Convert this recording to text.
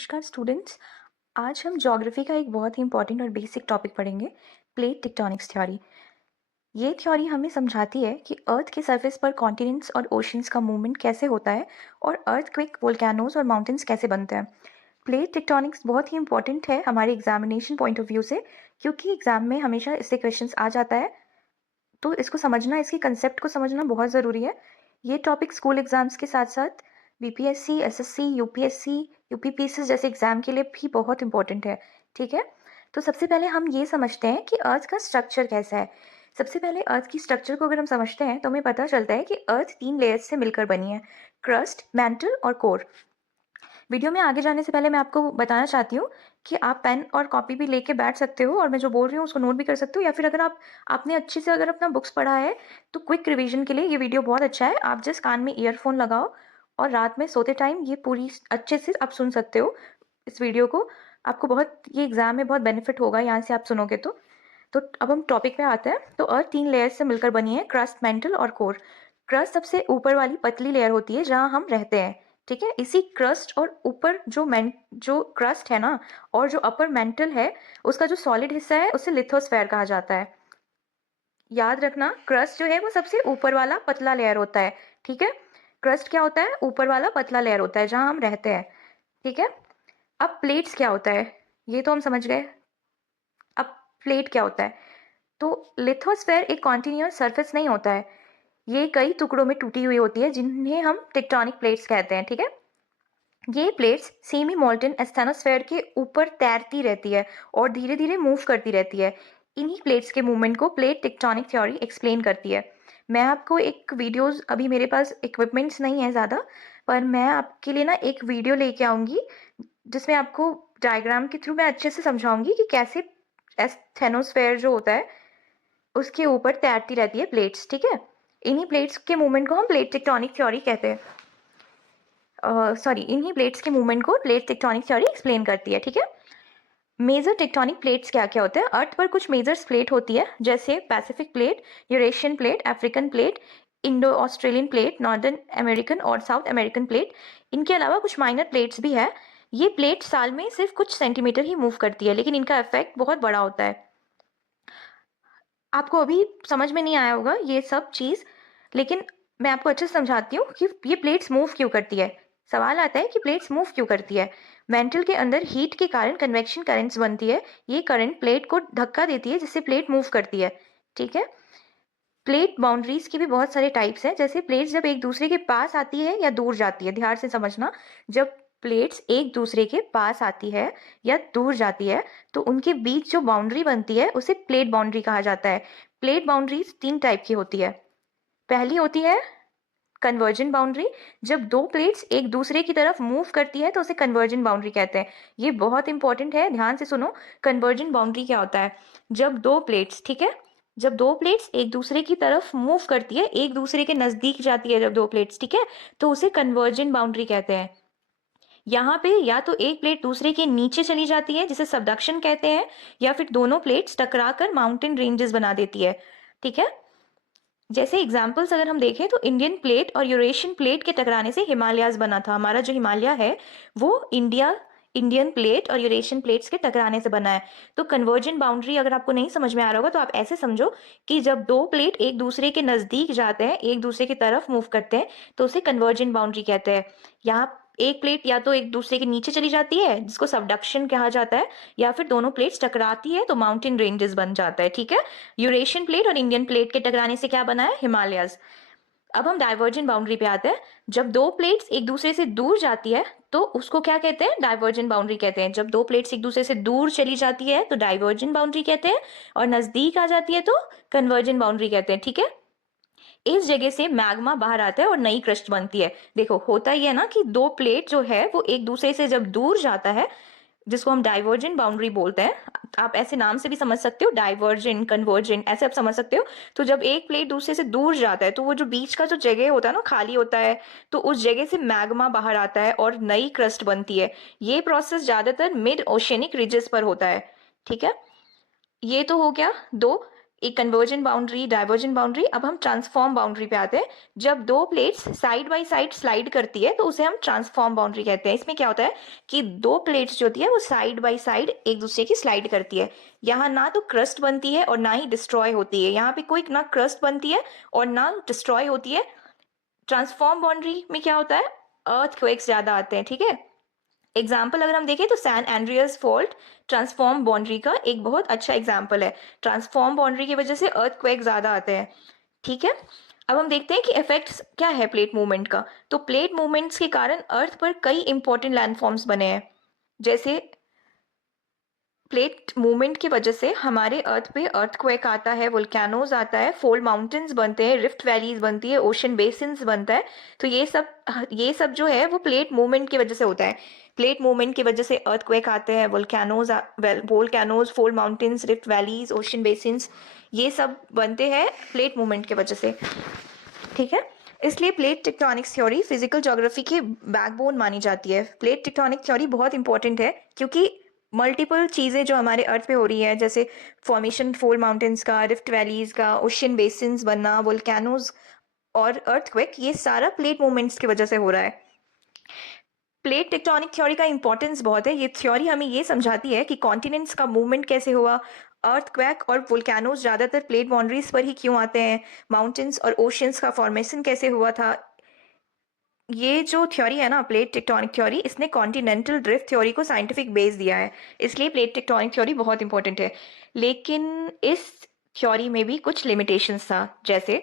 नमस्कार स्टूडेंट्स। आज हम ज्योग्राफी का एक बहुत ही इंपॉर्टेंट और बेसिक टॉपिक पढ़ेंगे, प्लेट टेक्टोनिक्स थ्योरी। ये थ्योरी हमें समझाती है कि अर्थ के सरफेस पर कॉन्टिनेंट्स और ओशंस का मूवमेंट कैसे होता है और अर्थक्वेक, वोल्केनोज और माउंटेन्स कैसे बनते हैं। प्लेट टेक्टोनिक्स बहुत ही इंपॉर्टेंट है हमारे एग्जामिनेशन पॉइंट ऑफ व्यू से, क्योंकि एग्जाम में हमेशा इससे क्वेश्चंस आ जाता है। तो इसको समझना, इसके कंसेप्ट को समझना बहुत ज़रूरी है। ये टॉपिक स्कूल एग्जाम्स के साथ साथ बीपीएससी, एसएससी, यूपीएससी, यूपीपीएससी जैसे एग्जाम के लिए भी बहुत इंपॉर्टेंट है। ठीक है, तो सबसे पहले हम ये समझते हैं कि अर्थ का स्ट्रक्चर कैसा है। सबसे पहले अर्थ की स्ट्रक्चर को अगर हम समझते हैं तो हमें पता चलता है कि अर्थ 3 लेयर्स से मिलकर बनी है, क्रस्ट, मैंटल और कोर। वीडियो में आगे जाने से पहले मैं आपको बताना चाहती हूँ कि आप पेन और कॉपी भी लेके बैठ सकते हो और मैं जो बोल रही हूँ उसको नोट भी कर सकते हो, या फिर अगर आपने अच्छे से अगर अपना बुक्स पढ़ा है तो क्विक रिवीजन के लिए ये वीडियो बहुत अच्छा है। आप जस्ट कान में ईयरफोन लगाओ और रात में सोते टाइम ये पूरी अच्छे से आप सुन सकते हो इस वीडियो को। आपको बहुत, ये एग्जाम में बहुत बेनिफिट होगा यहाँ से आप सुनोगे तो अब हम टॉपिक पे आते हैं। तो अर्थ 3 लेयर्स से मिलकर बनी है, क्रस्ट, मेंटल और कोर। क्रस्ट सबसे ऊपर वाली पतली लेयर होती है जहाँ हम रहते हैं। ठीक है, इसी क्रस्ट और ऊपर जो क्रस्ट है ना, और जो अपर मेंटल है, उसका जो सॉलिड हिस्सा है उसे लिथोस्फेयर कहा जाता है। याद रखना, क्रस्ट जो है वो सबसे ऊपर वाला पतला लेयर होता है। ठीक है, क्रस्ट क्या होता है? ऊपर वाला पतला लेयर होता है जहाँ हम रहते हैं। ठीक है, अब प्लेट्स क्या होता है ये तो हम समझ गए। अब प्लेट क्या होता है? तो लिथोस्फेयर एक कॉन्टिन्यूअस सरफेस नहीं होता है, ये कई टुकड़ों में टूटी हुई होती है जिन्हें हम टेक्टोनिक प्लेट्स कहते हैं। ठीक है, ये प्लेट्स सेमी मोल्टन एस्थेनोस्फेयर के ऊपर तैरती रहती है और धीरे धीरे मूव करती रहती है। इन्हीं प्लेट्स के मूवमेंट को प्लेट टेक्टोनिक थ्योरी एक्सप्लेन करती है। मैं आपको एक वीडियोस, अभी मेरे पास इक्विपमेंट्स नहीं है ज़्यादा, पर मैं आपके लिए ना एक वीडियो लेके आऊँगी जिसमें आपको डायग्राम के थ्रू मैं अच्छे से समझाऊंगी कि कैसे एस्थेनोस्फेयर जो होता है उसके ऊपर तैरती रहती है प्लेट्स। ठीक है, इन्हीं प्लेट्स के मूवमेंट को हम प्लेट टेक्टोनिक थ्योरी कहते हैं। इन्हीं प्लेट्स के मूवमेंट को प्लेट टेक्टोनिक थ्योरी एक्सप्लेन करती है। ठीक है, मेजर टेक्टोनिक प्लेट्स क्या क्या होते हैं? अर्थ पर कुछ मेजर प्लेट होती है, जैसे Pacific plate, Eurasian plate, African plate, Indo Australian plate, northern American और साउथ अमेरिकन प्लेट। इनके अलावा कुछ माइनर प्लेट्स भी है। ये प्लेट साल में सिर्फ कुछ सेंटीमीटर ही मूव करती है, लेकिन इनका इफेक्ट बहुत बड़ा होता है। आपको अभी समझ में नहीं आया होगा ये सब चीज़, लेकिन मैं आपको अच्छे से समझाती हूँ कि ये प्लेट्स मूव क्यों करती है। सवाल आता है कि प्लेट्स मूव क्यों करती है। मेंटल के अंदर हीट के कारण कन्वेक्शन करंट्स बनती है। ये करंट प्लेट को धक्का देती है जिससे प्लेट मूव करती है। ठीक है, प्लेट बाउंड्रीज की भी बहुत सारे टाइप्स हैं, जैसे प्लेट्स जब एक दूसरे के पास आती है या दूर जाती है। ध्यान से समझना, जब प्लेट्स एक दूसरे के पास आती है या दूर जाती है तो उनके बीच जो बाउंड्री बनती है उसे प्लेट बाउंड्री कहा जाता है। प्लेट बाउंड्रीज 3 टाइप की होती है। पहली होती है कन्वर्जन बाउंड्री। जब दो प्लेट्स एक दूसरे की तरफ मूव करती है तो उसे कन्वर्जन बाउंड्री कहते हैं। ये बहुत इंपॉर्टेंट है, ध्यान से सुनो। कन्वर्जन बाउंड्री क्या होता है? जब दो प्लेट्स, ठीक है, जब दो प्लेट्स एक दूसरे की तरफ मूव करती है, एक दूसरे के नजदीक जाती है जब दो प्लेट्स, ठीक है, तो उसे कन्वर्जन बाउंड्री कहते हैं। यहाँ पे या तो एक प्लेट दूसरे के नीचे चली जाती है जिसे सबडक्शन कहते हैं, या फिर दोनों प्लेट्स टकराकर माउंटेन रेंजेस बना देती है। ठीक है, जैसे एग्जाम्पल्स अगर हम देखें तो इंडियन प्लेट और यूरेशियन प्लेट के टकराने से हिमालयाज बना था। हमारा जो हिमालय है वो इंडियन प्लेट और यूरेशियन प्लेट्स के टकराने से बना है। तो कन्वर्जन बाउंड्री अगर आपको नहीं समझ में आ रहा होगा तो आप ऐसे समझो कि जब दो प्लेट एक दूसरे के नजदीक जाते हैं, एक दूसरे की तरफ मूव करते हैं, तो उसे कन्वर्जन बाउंड्री कहते हैं। यहाँ एक प्लेट या तो एक दूसरे के नीचे चली जाती है जिसको सबडक्शन कहा जाता है, या फिर दोनों प्लेट्स टकराती है तो माउंटेन रेंजेस बन जाता है। ठीक है, यूरेशियन प्लेट और इंडियन प्लेट के टकराने से क्या बना है? हिमालयस। अब हम डाइवर्जेंट बाउंड्री पे आते हैं। जब दो प्लेट्स एक दूसरे से दूर जाती है तो उसको क्या कहते हैं? डाइवर्जेंट बाउंड्री कहते हैं। जब दो प्लेट्स एक दूसरे से दूर चली जाती है तो डाइवर्जेंट बाउंड्री कहते हैं, और नजदीक आ जाती है तो कन्वर्जेंट बाउंड्री कहते हैं। ठीक है, इस जगह से मैग्मा बाहर आता है और नई क्रस्ट बनती है। देखो, होता ही है ना कि दो प्लेट जो है वो एक दूसरे से जब दूर जाता है, जिसको हम डाइवर्जेंट बाउंड्री बोलते हैं, आप ऐसे नाम से भी समझ सकते हो, डाइवर्जेंट, कन्वर्जेंट, ऐसे आप समझ सकते हो। तो जब एक प्लेट दूसरे से दूर जाता है तो वो जो बीच का जो जगह होता है ना, खाली होता है, तो उस जगह से मैग्मा बाहर आता है और नई क्रस्ट बनती है। ये प्रोसेस ज्यादातर मिड ओशियनिक रिजेस पर होता है। ठीक है, ये तो हो गया दो। एक कन्वर्जेंट बाउंड्री, डाइवर्जेंट बाउंड्री। अब हम ट्रांसफॉर्म बाउंड्री पे आते हैं। जब दो plates side by side slide करती है तो उसे हम ट्रांसफॉर्म बाउंड्री कहते हैं। इसमें क्या होता है कि दो प्लेट्स जो होती है वो साइड बाय साइड एक दूसरे की स्लाइड करती है। यहाँ ना तो क्रस्ट बनती है और ना ही डिस्ट्रॉय होती है। यहाँ पे कोई ना क्रस्ट बनती है और ना डिस्ट्रॉय होती है। ट्रांसफॉर्म बाउंड्री में क्या होता है, अर्थक्वेक्स ज्यादा आते हैं। ठीक है, एग्जाम्पल अगर हम देखें तो San Andreas fault transform boundary का एक बहुत अच्छा एग्जाम्पल है। ट्रांसफॉर्म बाउंड्री की वजह से अर्थक्वेक ज्यादा आते हैं। ठीक है, अब हम देखते हैं कि इफेक्ट्स क्या है प्लेट मूवमेंट का। तो प्लेट मूवमेंट्स के कारण अर्थ पर कई इंपॉर्टेंट लैंडफॉर्म्स बने हैं। जैसे प्लेट मूवमेंट की वजह से हमारे अर्थ पे अर्थक्वेक आता है, वोल्केनोज आता है, फोल्ड माउंटेन्स बनते हैं, रिफ्ट वैलीज बनती है, ओशन बेसिन्स बनता है। तो ये सब जो है वो प्लेट मूवमेंट की वजह से होता है। प्लेट मूवमेंट की वजह से अर्थक्वेक आते हैं, volcanoes, fold mountains, rift valleys, ocean basins, ये सब बनते हैं प्लेट मूवमेंट की वजह से। ठीक है, इसलिए plate tectonics theory physical geography की बैकबोन मानी जाती है। प्लेट टेक्टोनिक थ्योरी बहुत इंपॉर्टेंट है क्योंकि मल्टीपल चीज़ें जो हमारे अर्थ पे हो रही है, जैसे फॉर्मेशन फोल्ड माउंटेन्स का, रिफ्ट वैलीज का, ओशियन बेसिन्स बनना, वोल्केनोज और अर्थक्वेक, ये सारा प्लेट मूवमेंट्स की वजह से हो रहा है। प्लेट टेक्टोनिक थ्योरी का इंपॉर्टेंस बहुत है। ये थ्योरी हमें ये समझाती है कि कॉन्टिनेंट्स का मूवमेंट कैसे हुआ, अर्थक्वेक और वोल्केनोज ज़्यादातर प्लेट बाउंड्रीज पर ही क्यों आते हैं, माउंटेन्स और ओशियंस का फॉर्मेशन कैसे हुआ था। ये जो थ्योरी है ना, प्लेट टेक्टोनिक थ्योरी, इसने कॉन्टिनेंटल ड्रिफ्ट थ्योरी को साइंटिफिक बेस दिया है। इसलिए प्लेट टेक्टोनिक थ्योरी बहुत इंपॉर्टेंट है। लेकिन इस थ्योरी में भी कुछ लिमिटेशंस था। जैसे